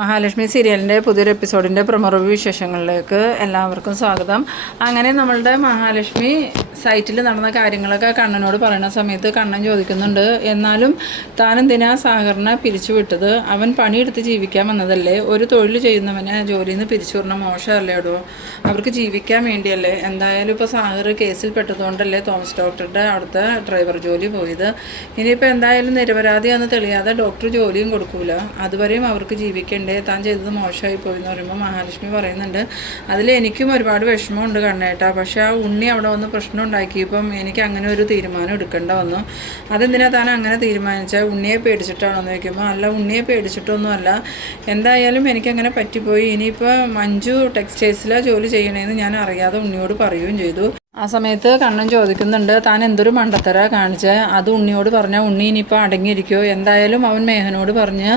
മഹാലക്ഷ്മി സീരിയലിൻ്റെ പുതിയൊരു എപ്പിസോഡിൻ്റെ promo review വിശേഷങ്ങളിലേക്ക് എല്ലാവർക്കും സ്വാഗതം. അങ്ങനെ നമ്മളുടെ മഹാലക്ഷ്മി സൈറ്റിൽ നടന്ന കാര്യങ്ങളൊക്കെ കണ്ണനോട് പറയുന്ന സമയത്ത് കണ്ണൻ ചോദിക്കുന്നുണ്ട്, എന്നാലും താനെന്തിനാ സാഗറിനെ പിരിച്ചു വിട്ടത്? അവൻ പണിയെടുത്ത് ജീവിക്കാൻ വന്നതല്ലേ? ഒരു തൊഴിൽ ചെയ്യുന്നവനെ ജോലിയിൽ നിന്ന് പിരിച്ചു വിടണം മോശമല്ലേടോ? അവർക്ക് ജീവിക്കാൻ വേണ്ടിയല്ലേ? എന്തായാലും ഇപ്പോൾ സാഗർ കേസിൽ പെട്ടതുകൊണ്ടല്ലേ തോമസ് ഡോക്ടറുടെ അവിടുത്തെ ഡ്രൈവർ ജോലി പോയത്. ഇനിയിപ്പോൾ എന്തായാലും നിരപരാധിയാണെന്ന് തെളിയാതെ ഡോക്ടർ ജോലിയും കൊടുക്കൂല. അതുവരെയും അവർക്ക് ജീവിക്കേണ്ട താൻ ചെയ്തത് മോശമായി പോയി എന്ന് പറയുമ്പോൾ മഹാലക്ഷ്മി പറയുന്നുണ്ട്, അതിൽ എനിക്കും ഒരുപാട് വിഷമമുണ്ട് കണ്ണേട്ടാ. പക്ഷേ ആ ഉണ്ണി അവിടെ വന്ന് പ്രശ്നം ഉണ്ടാക്കിയപ്പം എനിക്ക് അങ്ങനെ ഒരു തീരുമാനം എടുക്കേണ്ട വന്നു. അതെന്തിനാ താൻ അങ്ങനെ തീരുമാനിച്ചാൽ? ഉണ്ണിയെ പേടിച്ചിട്ടാണോ എന്ന് ചോദിക്കുമ്പോൾ, അല്ല, ഉണ്ണിയെ പേടിച്ചിട്ടൊന്നുമല്ല, എന്തായാലും എനിക്കങ്ങനെ പറ്റിപ്പോയി. ഇനിയിപ്പോൾ മഞ്ജു ടെക്സ്റ്റൈൽസിലാണ് ജോലി ചെയ്യണേന്ന് ഞാൻ അറിയാതെ ഉണ്ണിയോട് പറയുകയും ചെയ്തു. ആ സമയത്ത് കണ്ണൻ ചോദിക്കുന്നുണ്ട്, താൻ എന്തൊരു മണ്ടത്തര കാണിച്ചത്? അത് ഉണ്ണിയോട് പറഞ്ഞാൽ ഉണ്ണി ഇനിയിപ്പോൾ അടങ്ങിയിരിക്കുമോ? എന്തായാലും അവൻ മേഘനോട് പറഞ്ഞ്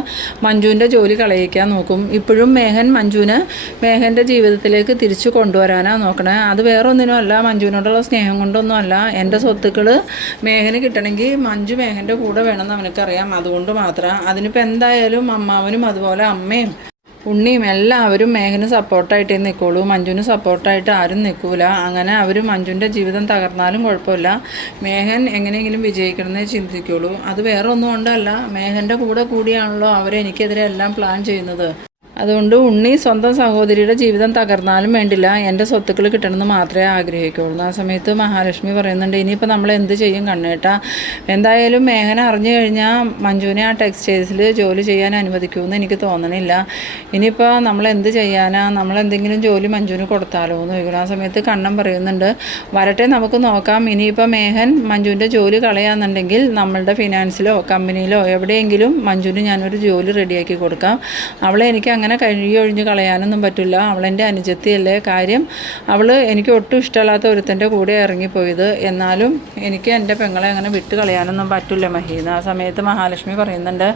മഞ്ജുവിൻ്റെ ജോലി കളയിക്കാൻ നോക്കും. ഇപ്പോഴും മേഘൻ്റെ ജീവിതത്തിലേക്ക് തിരിച്ചു കൊണ്ടുവരാനാണ് നോക്കണേ. അത് വേറെ ഒന്നിനുമല്ല, മഞ്ജുവിനോടുള്ള സ്നേഹം കൊണ്ടൊന്നുമല്ല. എൻ്റെ സ്വത്തുക്കൾ മേഘന് കിട്ടണമെങ്കിൽ മഞ്ജു മേഘൻ്റെ കൂടെ വേണമെന്ന് അവനക്കറിയാം. അതുകൊണ്ട് മാത്രം. അതിനിപ്പോൾ എന്തായാലും അമ്മാവനും അതുപോലെ അമ്മയും ഉണ്ണിയും എല്ലാവരും മേഘന് സപ്പോർട്ടായിട്ടേ നിൽക്കുള്ളൂ. മഞ്ജുവിന് സപ്പോർട്ടായിട്ട് ആരും നിൽക്കൂല. അങ്ങനെ അവർ മഞ്ജുവിൻ്റെ ജീവിതം തകർന്നാലും കുഴപ്പമില്ല, മേഘൻ എങ്ങനെയെങ്കിലും വിജയിക്കണമെന്നേ ചിന്തിക്കുള്ളൂ. അത് വേറെ ഒന്നും കൊണ്ടല്ല, മേഘൻ്റെ കൂടിയാണല്ലോ അവരെനിക്കെതിരെ എല്ലാം പ്ലാൻ ചെയ്യുന്നത്. അതുകൊണ്ട് ഉണ്ണി സ്വന്തം സഹോദരിയുടെ ജീവിതം തകർന്നാലും വേണ്ടില്ല, എൻ്റെ സ്വത്തുക്കൾ കിട്ടണമെന്ന് മാത്രമേ ആഗ്രഹിക്കുള്ളൂ. ആ സമയത്ത് മഹാലക്ഷ്മി പറയുന്നുണ്ട്, ഇനിയിപ്പോൾ നമ്മൾ എന്ത് ചെയ്യും കണ്ണേട്ടാ? എന്തായാലും മേഘന അറിഞ്ഞു കഴിഞ്ഞാൽ മഞ്ജുവിനെ ആ ടെക്സ്റ്റൈൽസിൽ ജോലി ചെയ്യാൻ അനുവദിക്കുമെന്ന് എനിക്ക് തോന്നണില്ല. ഇനിയിപ്പോൾ നമ്മൾ എന്ത് ചെയ്യാനാ? നമ്മളെന്തെങ്കിലും ജോലി മഞ്ജുവിന് കൊടുത്താലോ എന്ന് ചോദിക്കണം. ആ സമയത്ത് കണ്ണൻ പറയുന്നുണ്ട്, വരട്ടെ, നമുക്ക് നോക്കാം. ഇനിയിപ്പോൾ മേഘൻ മഞ്ജുവിൻ്റെ ജോലി കളയാന്നുണ്ടെങ്കിൽ നമ്മളുടെ ഫിനാൻസിലോ കമ്പനിയിലോ എവിടെയെങ്കിലും മഞ്ജുവിന് ഞാനൊരു ജോലി റെഡിയാക്കി കൊടുക്കാം. അവളെ എനിക്ക് അങ്ങനെ കഴിയൊഴിഞ്ഞ് കളയാനൊന്നും പറ്റില്ല. അവളെൻ്റെ അനുജത്തിയല്ലേ. കാര്യം അവൾ എനിക്ക് ഒട്ടും ഇഷ്ടമല്ലാത്ത ഒരുത്തൻ്റെ കൂടെ ഇറങ്ങിപ്പോയത്. എന്നാലും എനിക്ക് എൻ്റെ പെങ്ങളെ അങ്ങനെ വിട്ട് കളയാനൊന്നും പറ്റില്ല മഹീന്ന്. ആ സമയത്ത് മഹാലക്ഷ്മി പറയുന്നുണ്ട്,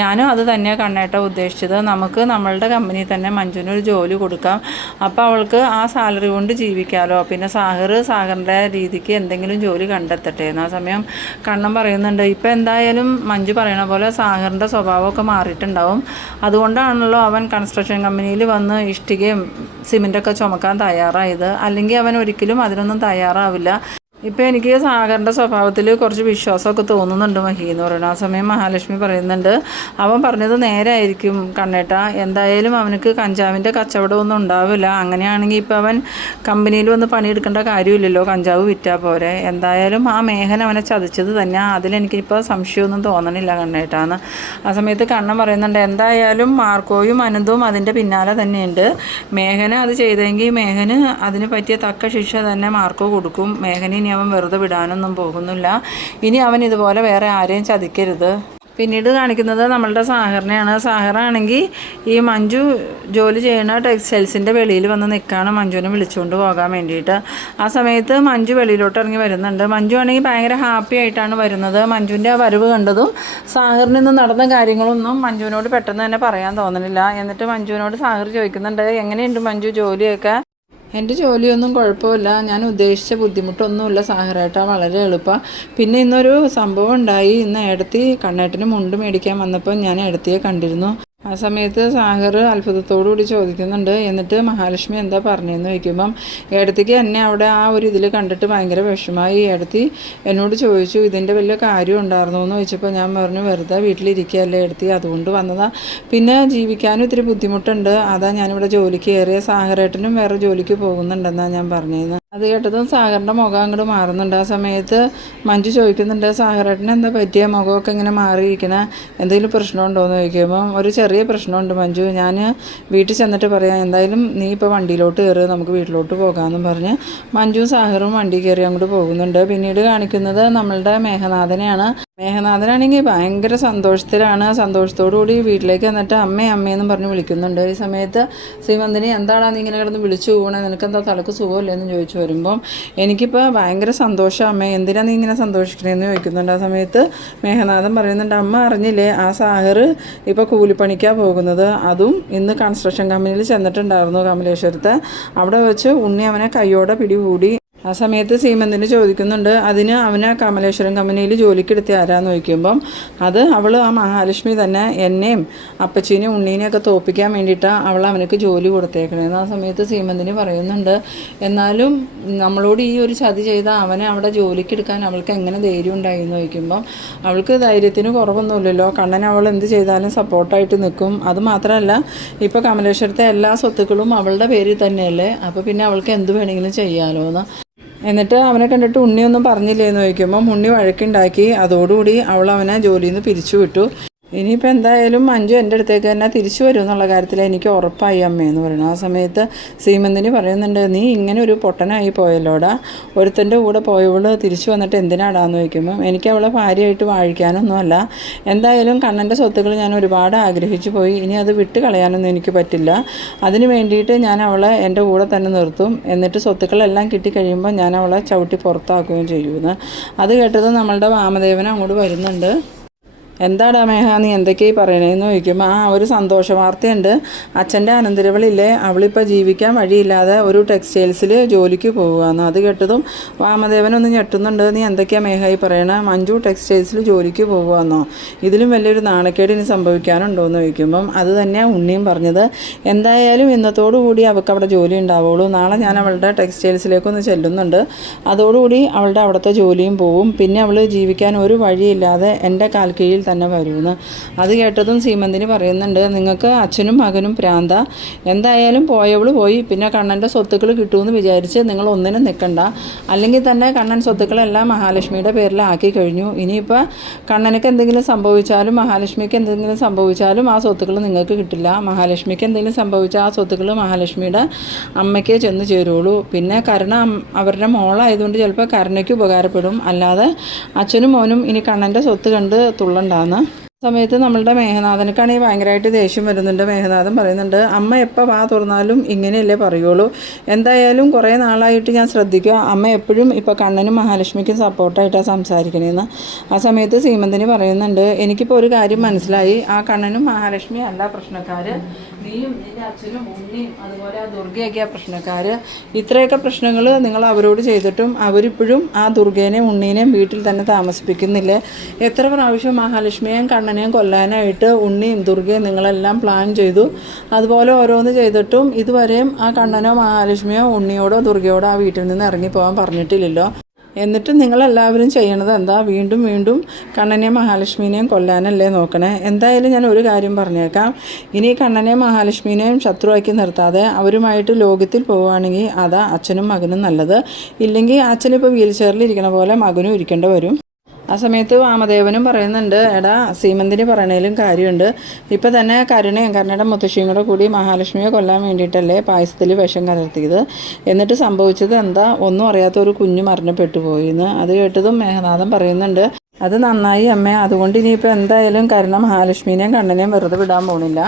ഞാനും അത് തന്നെയാണ് കണ്ണേട്ട ഉദ്ദേശിച്ചത്. നമുക്ക് നമ്മളുടെ കമ്പനിയിൽ തന്നെ മഞ്ജുവിനൊരു ജോലി കൊടുക്കാം. അപ്പോൾ അവൾക്ക് ആ സാലറി കൊണ്ട് ജീവിക്കാമല്ലോ. പിന്നെ സാഗറിൻ്റെ രീതിക്ക് എന്തെങ്കിലും ജോലി കണ്ടെത്തട്ടെ. ആ സമയം കണ്ണൻ പറയുന്നുണ്ട്, ഇപ്പം എന്തായാലും മഞ്ജു പറയണ പോലെ സാഗറിൻ്റെ സ്വഭാവമൊക്കെ മാറിയിട്ടുണ്ടാവും. അതുകൊണ്ടാണല്ലോ അവൻ കൺസ്ട്രക്ഷൻ കമ്പനിയിൽ വന്ന് ഇഷ്ടികയും സിമെൻറ്റൊക്കെ ചുമക്കാൻ തയ്യാറായത്. അല്ലെങ്കിൽ അവൻ ഒരിക്കലും അതിനൊന്നും തയ്യാറാവില്ല. ഇപ്പോൾ എനിക്ക് സാഗറിൻ്റെ സ്വഭാവത്തിൽ കുറച്ച് വിശ്വാസമൊക്കെ തോന്നുന്നുണ്ട് മഹി എന്ന് പറയുന്നത്. ആ സമയം മഹാലക്ഷ്മി പറയുന്നുണ്ട്, അവൻ പറഞ്ഞത് നേരായിരിക്കും കണ്ണേട്ട. എന്തായാലും അവനക്ക് കഞ്ചാവിൻ്റെ കച്ചവടമൊന്നും ഉണ്ടാവില്ല. അങ്ങനെയാണെങ്കിൽ ഇപ്പോൾ അവൻ കമ്പനിയിൽ വന്ന് പണിയെടുക്കേണ്ട കാര്യമില്ലല്ലോ, കഞ്ചാവ് വിറ്റാൽ പോരെ. എന്തായാലും ആ മേഘൻ അവനെ ചതിച്ചത് തന്നെ, അതിലെനിക്കിപ്പോൾ സംശയമൊന്നും തോന്നണില്ല കണ്ണേട്ടാന്ന്. ആ സമയത്ത് കണ്ണൻ പറയുന്നുണ്ട്, എന്തായാലും മാർക്കോയും അനന്തവും അതിൻ്റെ പിന്നാലെ തന്നെയുണ്ട്. മേഘന് അത് ചെയ്തെങ്കിൽ മേഘന് അതിന് പറ്റിയ തക്ക ശിക്ഷ തന്നെ മാർക്കോ കൊടുക്കും. മേഘന് അവൻ വെറുതെ വിടാനൊന്നും പോകുന്നില്ല. ഇനി അവൻ ഇതുപോലെ വേറെ ആരെയും ചതിക്കരുത്. പിന്നീട് കാണിക്കുന്നത് നമ്മളുടെ സാഗറിനെയാണ്. സാഗറാണെങ്കിൽ ഈ മഞ്ജു ജോലി ചെയ്യുന്ന ടെക്സ്റ്റൈൽസിൻ്റെ വെളിയിൽ വന്ന് നിൽക്കുകയാണ് മഞ്ജുവിനെ വിളിച്ചുകൊണ്ട് പോകാൻ വേണ്ടിയിട്ട്. ആ സമയത്ത് മഞ്ജു വെളിയിലോട്ട് ഇറങ്ങി വരുന്നുണ്ട്. മഞ്ജു ആണെങ്കിൽ ഭയങ്കര ഹാപ്പി ആയിട്ടാണ് വരുന്നത്. മഞ്ജുവിൻ്റെ ആ വരവ് കണ്ടതും സാഗറിൽ നിന്ന് നടന്ന കാര്യങ്ങളൊന്നും മഞ്ജുവിനോട് പെട്ടെന്ന് തന്നെ പറയാൻ തോന്നുന്നില്ല. എന്നിട്ട് മഞ്ജുവിനോട് സാഗർ ചോദിക്കുന്നുണ്ട്, എങ്ങനെയുണ്ട് മഞ്ജു ജോലിയൊക്കെ? എൻ്റെ ജോലിയൊന്നും കുഴപ്പമില്ല, ഞാൻ ഉദ്ദേശിച്ച ബുദ്ധിമുട്ടൊന്നുമില്ല സാഗരേട്ടാ, വളരെ എളുപ്പമാണ്. പിന്നെ ഇന്നൊരു സംഭവം ഉണ്ടായി. ഇന്ന് ഏടത്തി കണ്ണേട്ടന് മുണ്ട് മേടിക്കാൻ വന്നപ്പോൾ ഞാൻ ഏടത്തിയെ കണ്ടിരുന്നു. ആ സമയത്ത് സാഗർ അത്ഭുതത്തോടുകൂടി ചോദിക്കുന്നുണ്ട്, എന്നിട്ട് മഹാലക്ഷ്മി എന്താ പറഞ്ഞതെന്ന് ചോദിക്കുമ്പം ഏടത്തിക്ക് എന്നെ അവിടെ ആ ഒരു ഇതിൽ കണ്ടിട്ട് ഭയങ്കര വിഷമമായി. ഏടത്തി എന്നോട് ചോദിച്ചു, ഇതിൻ്റെ വലിയ കാര്യം ഉണ്ടായിരുന്നു എന്ന് ചോദിച്ചപ്പോൾ ഞാൻ പറഞ്ഞു, വെറുതെ വീട്ടിലിരിക്കുകയല്ലേ ഏടത്തി, അതുകൊണ്ട് വന്നതാണ്. പിന്നെ ജീവിക്കാനും ഇത്തിരി ബുദ്ധിമുട്ടുണ്ട്, അതാ ഞാനിവിടെ ജോലിക്ക് കയറിയ. സാഗരേട്ടനും വേറെ ജോലിക്ക് പോകുന്നുണ്ടെന്നാണ് ഞാൻ പറഞ്ഞതെന്ന്. അത് കേട്ടതും സാഗറിൻ്റെ മുഖം അങ്ങോട്ട് മാറുന്നുണ്ട്. ആ സമയത്ത് മഞ്ജു ചോദിക്കുന്നുണ്ട്, സാഗരേട്ടന് എന്താ പറ്റിയ മുഖമൊക്കെ ഇങ്ങനെ മാറിയിരിക്കണേ, എന്തെങ്കിലും പ്രശ്നമുണ്ടോ എന്ന് ചോദിക്കുമ്പം ഒരു ചെറിയ പ്രശ്നമുണ്ട് മഞ്ജു, ഞാൻ വീട്ടിൽ ചെന്നിട്ട് പറയാം, എന്തായാലും നീ ഇപ്പോൾ വണ്ടിയിലോട്ട് കയറി, നമുക്ക് വീട്ടിലോട്ട് പോകാമെന്നും പറഞ്ഞ് മഞ്ജു സാഗറും വണ്ടി കയറി അങ്ങോട്ട് പോകുന്നുണ്ട്. പിന്നീട് കാണിക്കുന്നത് നമ്മളുടെ മേഘനാഥനെയാണ്. മേഘനാഥനാണെങ്കിൽ ഭയങ്കര സന്തോഷത്തിലാണ്. സന്തോഷത്തോടുകൂടി വീട്ടിലേക്ക് വന്നിട്ട് അമ്മയെന്നും പറഞ്ഞ് വിളിക്കുന്നുണ്ട്. ഈ സമയത്ത് ശ്രീമന്തിനി, എന്താടാ നീ ഇങ്ങനെ കിടന്ന് വിളിച്ചു പോകണേ, നിനക്കെന്താ തലക്ക് സുഖമില്ലേ എന്ന് ചോദിച്ചു വരുമ്പം എനിക്കിപ്പോൾ ഭയങ്കര സന്തോഷം അമ്മേ, എന്തിനാണ് നീ ഇങ്ങനെ സന്തോഷിക്കണേന്ന് ചോദിക്കുന്നുണ്ട്. ആ സമയത്ത് മേഘനാഥൻ പറയുന്നുണ്ട്, അമ്മ അറിഞ്ഞില്ലേ, ആ സാഗർ ഇപ്പോൾ കൂലിപ്പണിക്കാണ് പോകുന്നത്. അതും ഇന്ന് കൺസ്ട്രക്ഷൻ കമ്പനിയിൽ ചെന്നിട്ടുണ്ടായിരുന്നു കമലേശ്വരത്ത്. അവിടെ വെച്ച് ഉണ്ണി അവനെ കൈയോടെ പിടികൂടി. ആ സമയത്ത് സീമന്തിന് ചോദിക്കുന്നുണ്ട്, അതിന് അവനെ കമലേശ്വരം കമ്പനിയിൽ ജോലിക്കെടുത്തി ആരാന്ന് ചോദിക്കുമ്പം അത് ആ മഹാലക്ഷ്മി തന്നെ എന്നെയും അപ്പച്ചീനെയും ഉണ്ണീനെയൊക്കെ തോൽപ്പിക്കാൻ വേണ്ടിയിട്ടാണ് അവൾ അവനക്ക് ജോലി കൊടുത്തേക്കണേന്ന്. ആ സമയത്ത് സീമന്തിന് പറയുന്നുണ്ട്, എന്നാലും നമ്മളോട് ഈ ഒരു ചതി ചെയ്ത അവനെ അവിടെ ജോലിക്കെടുക്കാൻ അവൾക്ക് എങ്ങനെ ധൈര്യം ഉണ്ടായിന്ന് ചോദിക്കുമ്പം അവൾക്ക് ധൈര്യത്തിന് കുറവൊന്നുമില്ലല്ലോ. കണ്ണൻ അവൾ എന്ത് ചെയ്താലും സപ്പോർട്ടായിട്ട് നിൽക്കും. അത് മാത്രമല്ല ഇപ്പോൾ കമലേശ്വരത്തെ എല്ലാ സ്വത്തുക്കളും അവളുടെ പേരിൽ തന്നെയല്ലേ, അപ്പോൾ പിന്നെ അവൾക്ക് എന്ത് വേണമെങ്കിലും ചെയ്യാമല്ലോ എന്ന്. എന്നിട്ട് അവനെ കണ്ടിട്ട് ഉണ്ണിയൊന്നും പറഞ്ഞില്ലേന്ന് ചോദിക്കുമ്പം ഉണ്ണി വഴക്കുണ്ടാക്കി. അതോടുകൂടി അവൾ അവനെ ജോലിയിൽ നിന്ന് പിരിച്ചു വിട്ടു. ഇനിയിപ്പോൾ എന്തായാലും മഞ്ജു എൻ്റെ അടുത്തേക്ക് തന്നെ തിരിച്ചു വരും എന്നുള്ള കാര്യത്തിൽ എനിക്ക് ഉറപ്പായി അമ്മയെന്ന് പറയുന്നു. ആ സമയത്ത് സീമന്തിനി പറയുന്നുണ്ട്, നീ ഇങ്ങനെ ഒരു പൊട്ടനായി പോയല്ലോടാ, ഒരുത്തൻ്റെ കൂടെ പോയവൾ തിരിച്ചു വന്നിട്ട് എന്തിനാടാന്ന് ചോദിക്കുമ്പം എനിക്ക് അവളെ ഭാര്യയായിട്ട് വാഴിക്കാനൊന്നുമല്ല, എന്തായാലും കണ്ണൻ്റെ സ്വത്തുക്കൾ ഞാൻ ഒരുപാട് ആഗ്രഹിച്ചു പോയി, ഇനി അത് വിട്ട് കളയാനൊന്നും എനിക്ക് പറ്റില്ല, അതിന് വേണ്ടിയിട്ട് ഞാൻ അവളെ എൻ്റെ കൂടെ തന്നെ നിർത്തും, എന്നിട്ട് സ്വത്തുക്കളെല്ലാം കിട്ടിക്കഴിയുമ്പോൾ ഞാൻ അവളെ ചവിട്ടി പുറത്താക്കുകയും ചെയ്യുമെന്ന്. അത് കേട്ടത് നമ്മളുടെ വാമദേവൻ അങ്ങോട്ട് വരുന്നുണ്ട്. എന്താടാ മേഘ നീ എന്തൊക്കെയായി പറയണേന്ന് ചോദിക്കുമ്പോൾ ഒരു സന്തോഷ വാർത്തയുണ്ട്, അച്ഛൻ്റെ അനന്തരവളില്ലേ അവളിപ്പോൾ ജീവിക്കാൻ വഴിയില്ലാതെ ഒരു ടെക്സ്റ്റൈൽസിൽ ജോലിക്ക് പോവുകയെന്ന്. അത് കേട്ടതും വാമദേവനൊന്ന് ഞെട്ടുന്നുണ്ട്. നീ എന്തൊക്കെയാണ് മേഘായി പറയണേ, മഞ്ജു ടെക്സ്റ്റൈൽസിൽ ജോലിക്ക് പോവുകയെന്നോ, ഇതിലും വലിയൊരു നാണക്കേട് ഇനി സംഭവിക്കാനുണ്ടോ എന്ന് ചോദിക്കുമ്പം അത് തന്നെയാണ് ഉണ്ണിയും പറഞ്ഞത്. എന്തായാലും ഇന്നത്തോടു കൂടി അവൾക്ക് അവിടെ ജോലി ഉണ്ടാവുള്ളൂ, നാളെ ഞാൻ അവളുടെ ടെക്സ്റ്റൈൽസിലേക്കൊന്ന് ചെല്ലുന്നുണ്ട്, അതോടുകൂടി അവളുടെ അവിടുത്തെ ജോലിയും പോവും, പിന്നെ അവൾ ജീവിക്കാൻ ഒരു വഴിയില്ലാതെ എൻ്റെ കാൽ കീഴിൽ തന്നെ വരുമെന്ന്. അത് കേട്ടതും സീമന്തിന് പറയുന്നുണ്ട്, നിങ്ങൾക്ക് അച്ഛനും മകനും പ്രാന്ത, എന്തായാലും പോയവൾ പോയി, പിന്നെ കണ്ണൻ്റെ സ്വത്തുക്കൾ കിട്ടുമെന്ന് വിചാരിച്ച് നിങ്ങൾ ഒന്നിനും നിൽക്കണ്ട, അല്ലെങ്കിൽ തന്നെ കണ്ണൻ സ്വത്തുക്കളെല്ലാം മഹാലക്ഷ്മിയുടെ പേരിലാക്കി കഴിഞ്ഞു, ഇനിയിപ്പോൾ കണ്ണനക്ക് എന്തെങ്കിലും സംഭവിച്ചാലും മഹാലക്ഷ്മിക്ക് എന്തെങ്കിലും സംഭവിച്ചാലും ആ സ്വത്തുക്കൾ നിങ്ങൾക്ക് കിട്ടില്ല, മഹാലക്ഷ്മിക്ക് എന്തെങ്കിലും സംഭവിച്ചാൽ ആ സ്വത്തുക്കൾ മഹാലക്ഷ്മിയുടെ അമ്മയ്ക്ക് ചെന്ന് ചേരുള്ളൂ, പിന്നെ കരുണ അവരുടെ മോളായതുകൊണ്ട് ചിലപ്പോൾ കരുണയ്ക്ക് ഉപകാരപ്പെടും, അല്ലാതെ അച്ഛനും മോനും ഇനി കണ്ണൻ്റെ സ്വത്ത് കണ്ട് തുള്ളണ്ട. സമയത്ത് നമ്മളുടെ മേഘനാഥനക്കാണെങ്കിൽ ഭയങ്കരമായിട്ട് ദേഷ്യം വരുന്നുണ്ട്. മേഘനാഥൻ പറയുന്നുണ്ട്, അമ്മ എപ്പോൾ വാ തുറന്നാലും ഇങ്ങനെയല്ലേ പറയുള്ളൂ, എന്തായാലും കുറേ നാളായിട്ട് ഞാൻ ശ്രദ്ധിക്കുക, അമ്മ എപ്പോഴും ഇപ്പോൾ കണ്ണനും മഹാലക്ഷ്മിക്കും സപ്പോർട്ടായിട്ടാണ് സംസാരിക്കണേന്ന്. ആ സമയത്ത് സീമന്തിന് പറയുന്നുണ്ട്, എനിക്കിപ്പോൾ ഒരു കാര്യം മനസ്സിലായി, ആ കണ്ണനും മഹാലക്ഷ്മി അല്ല പ്രശ്നക്കാർ, നീയും നിൻ്റെ അച്ഛനും ഉണ്ണിയും അതുപോലെ ആ ദുർഗയൊക്കെ ആ പ്രശ്നക്കാർ. ഇത്രയൊക്കെ പ്രശ്നങ്ങൾ നിങ്ങൾ അവരോട് ചെയ്തിട്ടും അവരിപ്പോഴും ആ ദുർഗേനെയും ഉണ്ണീനെയും വീട്ടിൽ തന്നെ താമസിപ്പിക്കുന്നില്ലേ, എത്ര പ്രാവശ്യം മഹാലക്ഷ്മിയെയും കണ്ണനെയും കൊല്ലാനായിട്ട് ഉണ്ണിയും ദുർഗയും നിങ്ങളെല്ലാം പ്ലാൻ ചെയ്തു, അതുപോലെ ഓരോന്ന് ചെയ്തിട്ടും ഇതുവരെയും ആ കണ്ണനോ മഹാലക്ഷ്മിയോ ഉണ്ണിയോടോ ദുർഗയോടോ ആ വീട്ടിൽ നിന്ന് ഇറങ്ങിപ്പോകാൻ പറഞ്ഞിട്ടില്ലല്ലോ, എന്നിട്ട് നിങ്ങളെല്ലാവരും ചെയ്യണത് എന്താ, വീണ്ടും വീണ്ടും കണ്ണനെയും മഹാലക്ഷ്മിനെയും കൊല്ലാനല്ലേ നോക്കണേ. എന്തായാലും ഞാൻ ഒരു കാര്യം പറഞ്ഞേക്കാം, ഇനി കണ്ണനെയും മഹാലക്ഷ്മിനെയും ശത്രുവാക്കി നിർത്താതെ അവരുമായിട്ട് ലോകത്തിൽ പോവുകയാണെങ്കിൽ അതാ അച്ഛനും മകനും നല്ലത്, ഇല്ലെങ്കിൽ അച്ഛനിപ്പോൾ വീൽ ചെയറിൽ ഇരിക്കണ പോലെ മകനും ഇരിക്കേണ്ടി വരും. ആ സമയത്ത് വാമദേവനും പറയുന്നുണ്ട്, എടാ സീമന്തിന് പറയണേലും കാര്യമുണ്ട്, ഇപ്പം തന്നെ കരുണയും കരുണയുടെ മുത്തശ്ശിയും കൂടെ കൂടി മഹാലക്ഷ്മിയെ കൊല്ലാൻ വേണ്ടിയിട്ടല്ലേ പായസത്തിൽ വിഷം കലർത്തിയത്, എന്നിട്ട് സംഭവിച്ചത് എന്താ, ഒന്നും അറിയാത്ത ഒരു കുഞ്ഞ് മരണപ്പെട്ടു പോയിന്ന്. അത് കേട്ടതും മേഘനാഥൻ പറയുന്നുണ്ട്, അത് നന്നായി അമ്മേ, അതുകൊണ്ട് ഇനിയിപ്പോൾ എന്തായാലും കരുണ മഹാലക്ഷ്മിനെയും കണ്ണനെയും വെറുതെ വിടാൻ പോണില്ല,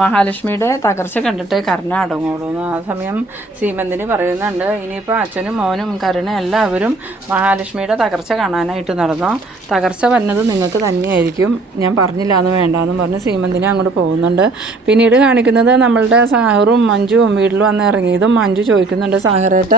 മഹാലക്ഷ്മിയുടെ തകർച്ച കണ്ടിട്ടേ കരുണ അടങ്ങുള്ളൂ എന്ന്. ആ സമയം സീമന്തിന് പറയുന്നുണ്ട്, ഇനിയിപ്പോൾ അച്ഛനും മോനും കരുണ എല്ലാവരും മഹാലക്ഷ്മിയുടെ തകർച്ച കാണാനായിട്ട് നടന്നോ, തകർച്ച വന്നത് നിങ്ങൾക്ക് തന്നെയായിരിക്കും, ഞാൻ പറഞ്ഞില്ല എന്ന് വേണ്ടാന്ന് പറഞ്ഞ് സീമന്തിനെ അങ്ങോട്ട് പോകുന്നുണ്ട്. പിന്നീട് കാണിക്കുന്നത് നമ്മളുടെ സാഹറും മഞ്ജുവും വീട്ടിൽ വന്ന് ഇറങ്ങിയതും മഞ്ജു ചോദിക്കുന്നുണ്ട്, സാഹറേട്ട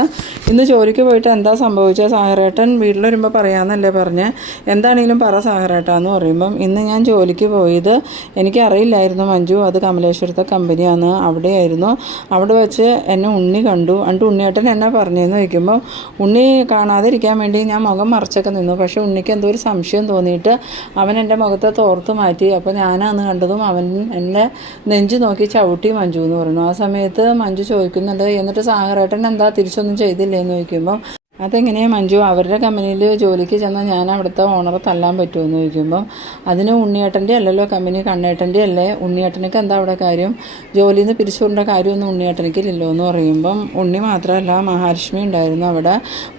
ഇന്ന് ജോലിക്ക് പോയിട്ട് എന്താ സംഭവിച്ചത്, സാഹറേട്ടൻ വീട്ടിൽ വരുമ്പോൾ പറയാമെന്നല്ലേ പറഞ്ഞ്, എന്താണെങ്കിലും പറ സാഹറേട്ടാന്ന് പറയുമ്പം, ഇന്ന് ഞാൻ ജോലിക്ക് പോയത് എനിക്കറിയില്ലായിരുന്നു മഞ്ജു, അത് കമലേശ്വരത്തെ കമ്പനിയാണ്, അവിടെയായിരുന്നു, അവിടെ വെച്ച് എന്നെ ഉണ്ണി കണ്ടു, എന്നിട്ട് ഉണ്ണിയേട്ടൻ എന്നെ പറഞ്ഞതെന്ന് ചോദിക്കുമ്പോൾ ഉണ്ണി കാണാതിരിക്കാൻ വേണ്ടി ഞാൻ മുഖം മറച്ചൊക്കെ നിന്നു, പക്ഷേ ഉണ്ണിക്ക് എന്തോ ഒരു സംശയം തോന്നിയിട്ട് അവൻ എൻ്റെ മുഖത്തെ തോർത്ത് മാറ്റി, അപ്പോൾ ഞാനാന്ന് കണ്ടതും അവൻ എൻ്റെ നെഞ്ച് നോക്കി ചവിട്ടി മഞ്ജു എന്ന് പറയുന്നു. ആ സമയത്ത് മഞ്ജു ചോദിക്കുന്നുണ്ട്, എന്നിട്ട് സാഹറേട്ടൻ എന്താ തിരിച്ചൊന്നും ചെയ്തില്ലേന്ന് ചോദിക്കുമ്പം, അതെങ്ങനെയാണ് മഞ്ജു, അവരുടെ കമ്പനിയിൽ ജോലിക്ക് ചെന്നാൽ ഞാൻ അവിടുത്തെ ഓണറെ തല്ലാൻ പറ്റുമെന്ന് ചോദിക്കുമ്പം, അതിന് ഉണ്ണിയേട്ടൻ്റെ അല്ലല്ലോ കമ്പനി, കണ്ണേട്ടൻ്റെ അല്ലേ, ഉണ്ണിയേട്ടനക്ക് എന്താ അവിടെ കാര്യം, ജോലിയിൽ നിന്ന് പിരിച്ചുകൊണ്ട കാര്യമൊന്നും ഉണ്ണിയേട്ടനിക്കില്ലല്ലോ എന്ന് പറയുമ്പം, ഉണ്ണി മാത്രമല്ല മഹാലക്ഷ്മി ഉണ്ടായിരുന്നു അവിടെ,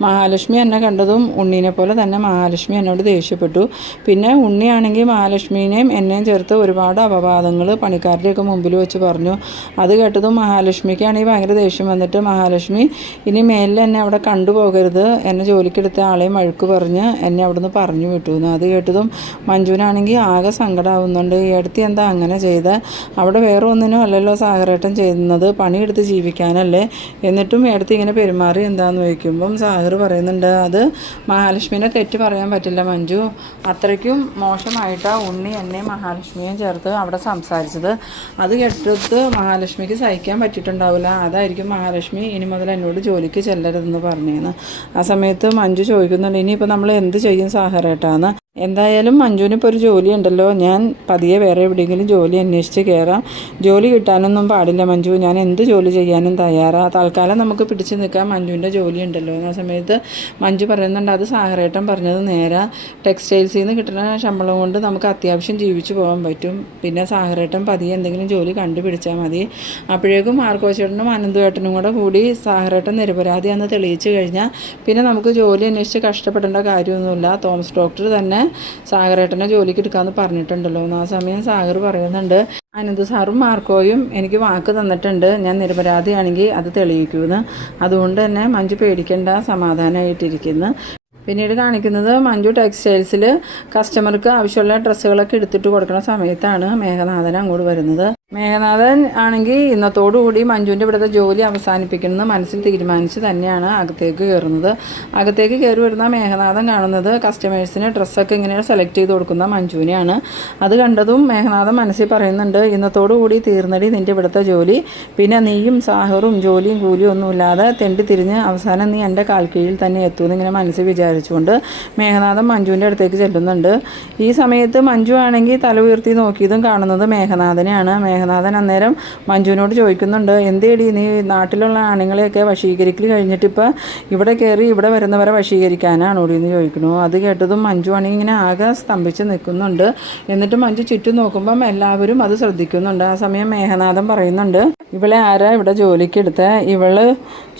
മഹാലക്ഷ്മി എന്നെ കണ്ടതും ഉണ്ണീനെ പോലെ തന്നെ മഹാലക്ഷ്മി എന്നോട് ദേഷ്യപ്പെട്ടു, പിന്നെ ഉണ്ണിയാണെങ്കിൽ മഹാലക്ഷ്മീനെയും എന്നെയും ചേർത്ത് ഒരുപാട് അപവാദങ്ങൾ പണിക്കാരുടെയൊക്കെ മുമ്പിൽ വെച്ച് പറഞ്ഞു. അത് കേട്ടതും മഹാലക്ഷ്മിക്കാണെങ്കിൽ ഭയങ്കര ദേഷ്യം വന്നിട്ട്, മഹാലക്ഷ്മി ഇനി മേലിൽ എന്നെ അവിടെ കണ്ടുപോകരുത് എടുക്കരുത്, എന്നെ ജോലിക്കെടുത്ത ആളെയും വഴക്ക് പറഞ്ഞ് എന്നെ അവിടുന്ന് പറഞ്ഞു വിട്ടു എന്ന്. അത് കേട്ടതും മഞ്ജുവിനാണെങ്കിൽ ആകെ സങ്കടമാവുന്നുണ്ട്. ഈ അടുത്ത് എന്താ അങ്ങനെ ചെയ്ത്? അവിടെ വേറെ ഒന്നിനും അല്ലല്ലോ സാഗറേട്ടൻ ചെയ്യുന്നത്, പണിയെടുത്ത് ജീവിക്കാനല്ലേ, എന്നിട്ടും എടുത്ത് ഇങ്ങനെ പെരുമാറി എന്താണെന്ന് ചോദിക്കുമ്പം സാഗർ പറയുന്നുണ്ട്, അത് മഹാലക്ഷ്മിനെ തെറ്റ് പറയാൻ പറ്റില്ല മഞ്ജു, അത്രയ്ക്കും മോശമായിട്ടാണ് ഉണ്ണി എന്നെയും മഹാലക്ഷ്മിയെയും ചേർത്ത് അവിടെ സംസാരിച്ചത്. അത് കേട്ടിട്ട് മഹാലക്ഷ്മിക്ക് സഹിക്കാൻ പറ്റിയിട്ടുണ്ടാവില്ല, അതായിരിക്കും മഹാലക്ഷ്മി ഇനി മുതൽ എന്നോട് ജോലിക്ക് ചെല്ലരുതെന്ന് പറഞ്ഞേന്ന്. ആ സമയത്ത് മഞ്ജു ചോദിക്കുന്നുണ്ട്, ഇനിയിപ്പോൾ നമ്മൾ എന്ത് ചെയ്യും സാഗറേട്ടാന്ന്. എന്തായാലും മഞ്ജുവിന് ഇപ്പോൾ ഒരു ജോലി ഉണ്ടല്ലോ, ഞാൻ പതിയെ വേറെ എവിടെയെങ്കിലും ജോലി അന്വേഷിച്ച് കയറാം. ജോലി കിട്ടാനൊന്നും പാടില്ല മഞ്ജു, ഞാൻ എന്ത് ജോലി ചെയ്യാനും തയ്യാറാണ്, തൽക്കാലം നമുക്ക് പിടിച്ച് നിൽക്കാൻ മഞ്ജുവിൻ്റെ ജോലി ഉണ്ടല്ലോ. ആ സമയത്ത് മഞ്ജു പറയുന്നുണ്ട്, അത് സാഗറേട്ടൻ പറഞ്ഞത് നേരെ, ടെക്സ്റ്റൈൽസിൽ നിന്ന് കിട്ടുന്ന ശമ്പളം കൊണ്ട് നമുക്ക് അത്യാവശ്യം ജീവിച്ചു പോകാൻ പറ്റും. പിന്നെ സാഗറേട്ടൻ പതിയെ എന്തെങ്കിലും ജോലി കണ്ടുപിടിച്ചാൽ മതി. അപ്പോഴേക്കും മാർക്കോച്ചേട്ടനും അനന്തുവേട്ടനും കൂടി സാഗറേട്ടൻ നിരപരാധിയാണെന്ന് തെളിയിച്ചു കഴിഞ്ഞാൽ പിന്നെ നമുക്ക് ജോലി അന്വേഷിച്ച് കഷ്ടപ്പെടേണ്ട കാര്യമൊന്നുമില്ല. തോമസ് ഡോക്ടർ തന്നെ സാഗറേട്ടനെ ജോലിക്ക് എടുക്കാമെന്ന് പറഞ്ഞിട്ടുണ്ടല്ലോ. ആ സമയം സാഗർ പറയുന്നുണ്ട്, അനന്ത് സാറും മാർക്കോയും എനിക്ക് വാക്ക് തന്നിട്ടുണ്ട്, ഞാൻ നിരപരാധിയാണെങ്കിൽ അത് തെളിയിക്കുമെന്ന്. അതുകൊണ്ട് തന്നെ മഞ്ജു പേടിക്കേണ്ട, സമാധാനമായിട്ടിരിക്കുന്നു. പിന്നീട് കാണിക്കുന്നത് മഞ്ജു ടെക്സ്റ്റൈൽസിൽ കസ്റ്റമർക്ക് ആവശ്യമുള്ള ഡ്രസ്സുകളൊക്കെ എടുത്തിട്ട് കൊടുക്കുന്ന സമയത്താണ് മേഘനാഥൻ അങ്ങോട്ട് വരുന്നത്. മേഘനാഥൻ ആണെങ്കിൽ ഇന്നത്തോടുകൂടി മഞ്ജുവിൻ്റെ ഇവിടുത്തെ ജോലി അവസാനിപ്പിക്കണമെന്ന് മനസ്സിൽ തീരുമാനിച്ച് തന്നെയാണ് അകത്തേക്ക് കയറുന്നത്. അകത്തേക്ക് കയറി വരുന്ന മേഘനാഥൻ കാണുന്നത് കസ്റ്റമേഴ്സിന് ഡ്രസ്സൊക്കെ ഇങ്ങനെ സെലക്ട് ചെയ്ത് കൊടുക്കുന്ന മഞ്ജുവിനെയാണ്. അത് കണ്ടതും മേഘനാഥൻ മനസ്സിൽ പറയുന്നുണ്ട്, ഇന്നത്തോടുകൂടി തീർന്നടി നിൻ്റെ ഇവിടുത്തെ ജോലി, പിന്നെ നീയും സാഹറും ജോലിയും കൂലിയും ഒന്നുമില്ലാതെ തെണ്ടി തിരിഞ്ഞ് അവസാനം നീ എൻ്റെ കാൽക്കീഴിൽ തന്നെ എത്തുമെന്ന് ഇങ്ങനെ മനസ്സിൽ വിചാരിച്ചുകൊണ്ട് മേഘനാഥൻ മഞ്ജുവിൻ്റെ അടുത്തേക്ക് ചെല്ലുന്നുണ്ട്. ഈ സമയത്ത് മഞ്ജു ആണെങ്കിൽ തല ഉയർത്തി നോക്കിയതും കാണുന്നത് മേഘനാഥനെയാണ്. മേഘനാഥൻ അന്നേരം മഞ്ജുവിനോട് ചോദിക്കുന്നുണ്ട്, എന്തേടി നീ നാട്ടിലുള്ള ആണുങ്ങളെയൊക്കെ വശീകരിക്കൽ കഴിഞ്ഞിട്ട് ഇപ്പോൾ ഇവിടെ കയറി ഇവിടെ വരുന്നവരെ വശീകരിക്കാനാണോ എന്ന് ചോദിക്കണു. അത് കേട്ടതും മഞ്ജു ആണെങ്കിൽ ഇങ്ങനെ ആകെ സ്തംഭിച്ച് നിൽക്കുന്നുണ്ട്. എന്നിട്ട് മഞ്ജു ചുറ്റും നോക്കുമ്പം എല്ലാവരും അത് ശ്രദ്ധിക്കുന്നുണ്ട്. ആ സമയം മേഘനാഥൻ പറയുന്നുണ്ട്, ഇവളെ ആരാ ഇവിടെ ജോലിക്ക് എടുത്തത്? ഇവള്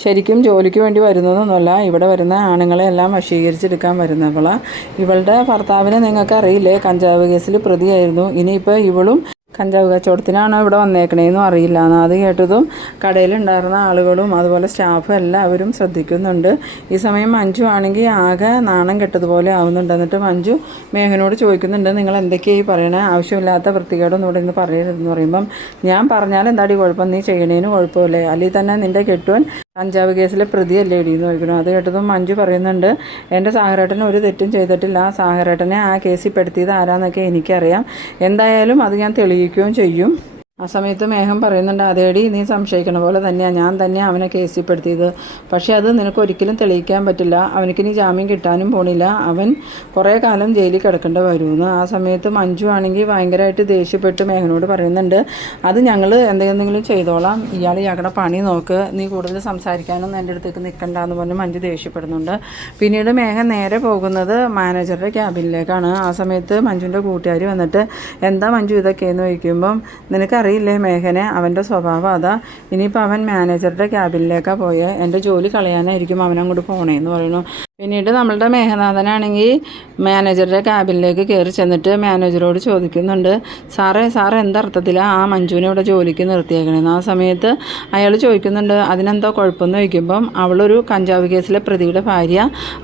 ശരിക്കും ജോലിക്ക് വേണ്ടി വരുന്നതൊന്നുമല്ല, ഇവിടെ വരുന്ന ആണുങ്ങളെല്ലാം വശീകരിച്ചെടുക്കാൻ വരുന്നവളാണ്. ഇവളുടെ ഭർത്താവിനെ നിങ്ങൾക്ക് അറിയില്ലേ, കഞ്ചാവ് കേസിൽ പ്രതിയായിരുന്നു. ഇനിയിപ്പോൾ ഇവളും കഞ്ചാവ് കച്ചവടത്തിനാണോ ഇവിടെ വന്നേക്കണേന്നും അറിയില്ല എന്ന്. അത് കേട്ടതും കടയിലുണ്ടായിരുന്ന ആളുകളും അതുപോലെ സ്റ്റാഫും എല്ലാവരും ശ്രദ്ധിക്കുന്നുണ്ട്. ഈ സമയം മഞ്ജു ആണെങ്കിൽ ആകെ നാണം കെട്ടതുപോലെ ആവുന്നുണ്ട്. എന്നിട്ട് മഞ്ജു മേഘനോട് ചോദിക്കുന്നുണ്ട്, നിങ്ങൾ എന്തൊക്കെയായി പറയണേ, ആവശ്യമില്ലാത്ത വൃത്തികേടൊന്നും ഇവിടെ നിന്ന് പറയരുതെന്ന് പറയുമ്പം, ഞാൻ പറഞ്ഞാൽ എന്താടി കുഴപ്പം, നീ ചെയ്യണേന് കുഴപ്പമില്ലേ, അല്ലെങ്കിൽ തന്നെ നിൻ്റെ കെട്ടുവൻ കഞ്ചാവ് കേസിലെ പ്രതിയല്ലേ ഇടിയെന്ന് ചോദിക്കണം. അത് കേട്ടതും മഞ്ജു പറയുന്നുണ്ട്, എൻ്റെ സാഗറേട്ടൻ ഒരു തെറ്റും ചെയ്തിട്ടില്ല, സാഗറേട്ടനെ ആ കേസിൽ പെടുത്തിയത് ആരാന്നൊക്കെ എനിക്കറിയാം, എന്തായാലും അത് ഞാൻ തെളിയിക്കുകയും ചെയ്യും. ആ സമയത്ത് മേഘം പറയുന്നുണ്ട്, അതേടി നീ സംശയിക്കണ പോലെ തന്നെയാണ്, ഞാൻ തന്നെയാണ് അവനെ കേസിൽപ്പെടുത്തിയത്, പക്ഷേ അത് നിനക്ക് ഒരിക്കലും തെളിയിക്കാൻ പറ്റില്ല, അവനക്ക് നീ ജാമ്യം കിട്ടാനും പോണില്ല, അവൻ കുറേ കാലം ജയിലിൽ കിടക്കേണ്ടി വരുമെന്ന്. ആ സമയത്ത് മഞ്ജു ആണെങ്കിൽ ഭയങ്കരമായിട്ട് ദേഷ്യപ്പെട്ട് മേഘനോട് പറയുന്നുണ്ട്, അത് ഞങ്ങൾ എന്തെങ്കിലും ചെയ്തോളാം, ഇയാളുടെ പണി നോക്ക്, നീ കൂടുതൽ സംസാരിക്കാനൊന്നും എൻ്റെ അടുത്തേക്ക് നിൽക്കണ്ടെന്ന് പറഞ്ഞ് മഞ്ജു ദേഷ്യപ്പെടുന്നുണ്ട്. പിന്നീട് മേഘം നേരെ പോകുന്നത് മാനേജറുടെ ക്യാബിനിലേക്കാണ്. ആ സമയത്ത് മഞ്ജുവിൻ്റെ കൂട്ടുകാർ വന്നിട്ട്, എന്താ മഞ്ജു ഇതൊക്കെയെന്ന് ചോദിക്കുമ്പം, നിനക്കറിയില്ലേ മേഘനെ, അവൻ്റെ സ്വഭാവം അതാ, ഇനിയിപ്പോൾ അവൻ മാനേജറുടെ ക്യാബിനിലേക്കാണ് പോയത്, എൻ്റെ ജോലി കളയാനായിരിക്കും അവനങ്ങോട്ട് പോണേന്ന് പറയുന്നു. പിന്നീട് നമ്മളുടെ മേഘനാഥനാണെങ്കിൽ മാനേജറുടെ ക്യാബിനിലേക്ക് കയറി ചെന്നിട്ട് മാനേജറോട് ചോദിക്കുന്നുണ്ട്, സാറേ എന്തർത്ഥത്തിലാണ് ആ മഞ്ജുവിനെ ഇവിടെ ജോലിക്ക് നിർത്തിയേക്കണേന്ന്. ആ സമയത്ത് അയാൾ ചോദിക്കുന്നുണ്ട്, അതിനെന്തോ കുഴപ്പമെന്ന് ചോദിക്കുമ്പം, അവളൊരു കഞ്ചാവ് കേസിലെ പ്രതിയുടെ ഭാര്യ,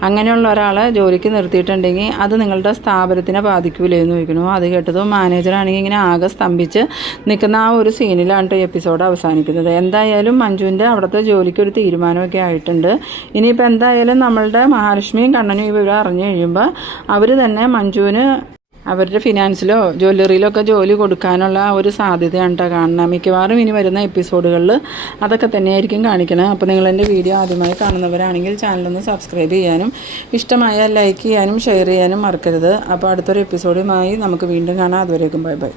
അങ്ങനെയുള്ള ഒരാളെ ജോലിക്ക് നിർത്തിയിട്ടുണ്ടെങ്കിൽ അത് നിങ്ങളുടെ സ്ഥാപനത്തിനെ ബാധിക്കൂലേ എന്ന് ചോദിക്കണു. അത് കേട്ടതും മാനേജറാണെങ്കിൽ ഇങ്ങനെ ആകെ സ്തംഭിച്ച് നിൽക്കുന്ന ആ ഒരു സീനിലാണ് എപ്പിസോഡ് അവസാനിക്കുന്നത്. എന്തായാലും മഞ്ജുവിൻ്റെ അവിടുത്തെ ജോലിക്ക് ഒരു തീരുമാനമൊക്കെ ആയിട്ടുണ്ട്. ഇനിയിപ്പോൾ എന്തായാലും നമ്മളുടെ മഹാലക്ഷ്മിയും കണ്ണനും ഇവർ അറിഞ്ഞു കഴിയുമ്പോൾ അവർ തന്നെ മഞ്ജുവിന് അവരുടെ ഫിനാൻസിലോ ജ്വല്ലറിയിലോ ഒക്കെ ജോലി കൊടുക്കാനുള്ള ഒരു സാധ്യതയാണ് കേട്ടോ കാണുന്നത്. മിക്കവാറും ഇനി വരുന്ന എപ്പിസോഡുകളിൽ അതൊക്കെ തന്നെയായിരിക്കും കാണിക്കണം. അപ്പോൾ നിങ്ങളെൻ്റെ വീഡിയോ ആദ്യമായി കാണുന്നവരാണെങ്കിൽ ചാനലൊന്ന് സബ്സ്ക്രൈബ് ചെയ്യാനും ഇഷ്ടമായാൽ ലൈക്ക് ചെയ്യാനും ഷെയർ ചെയ്യാനും മറക്കരുത്. അപ്പോൾ അടുത്തൊരു എപ്പിസോഡുമായി നമുക്ക് വീണ്ടും കാണാം. അതുവരേക്കും ബൈ ബൈ.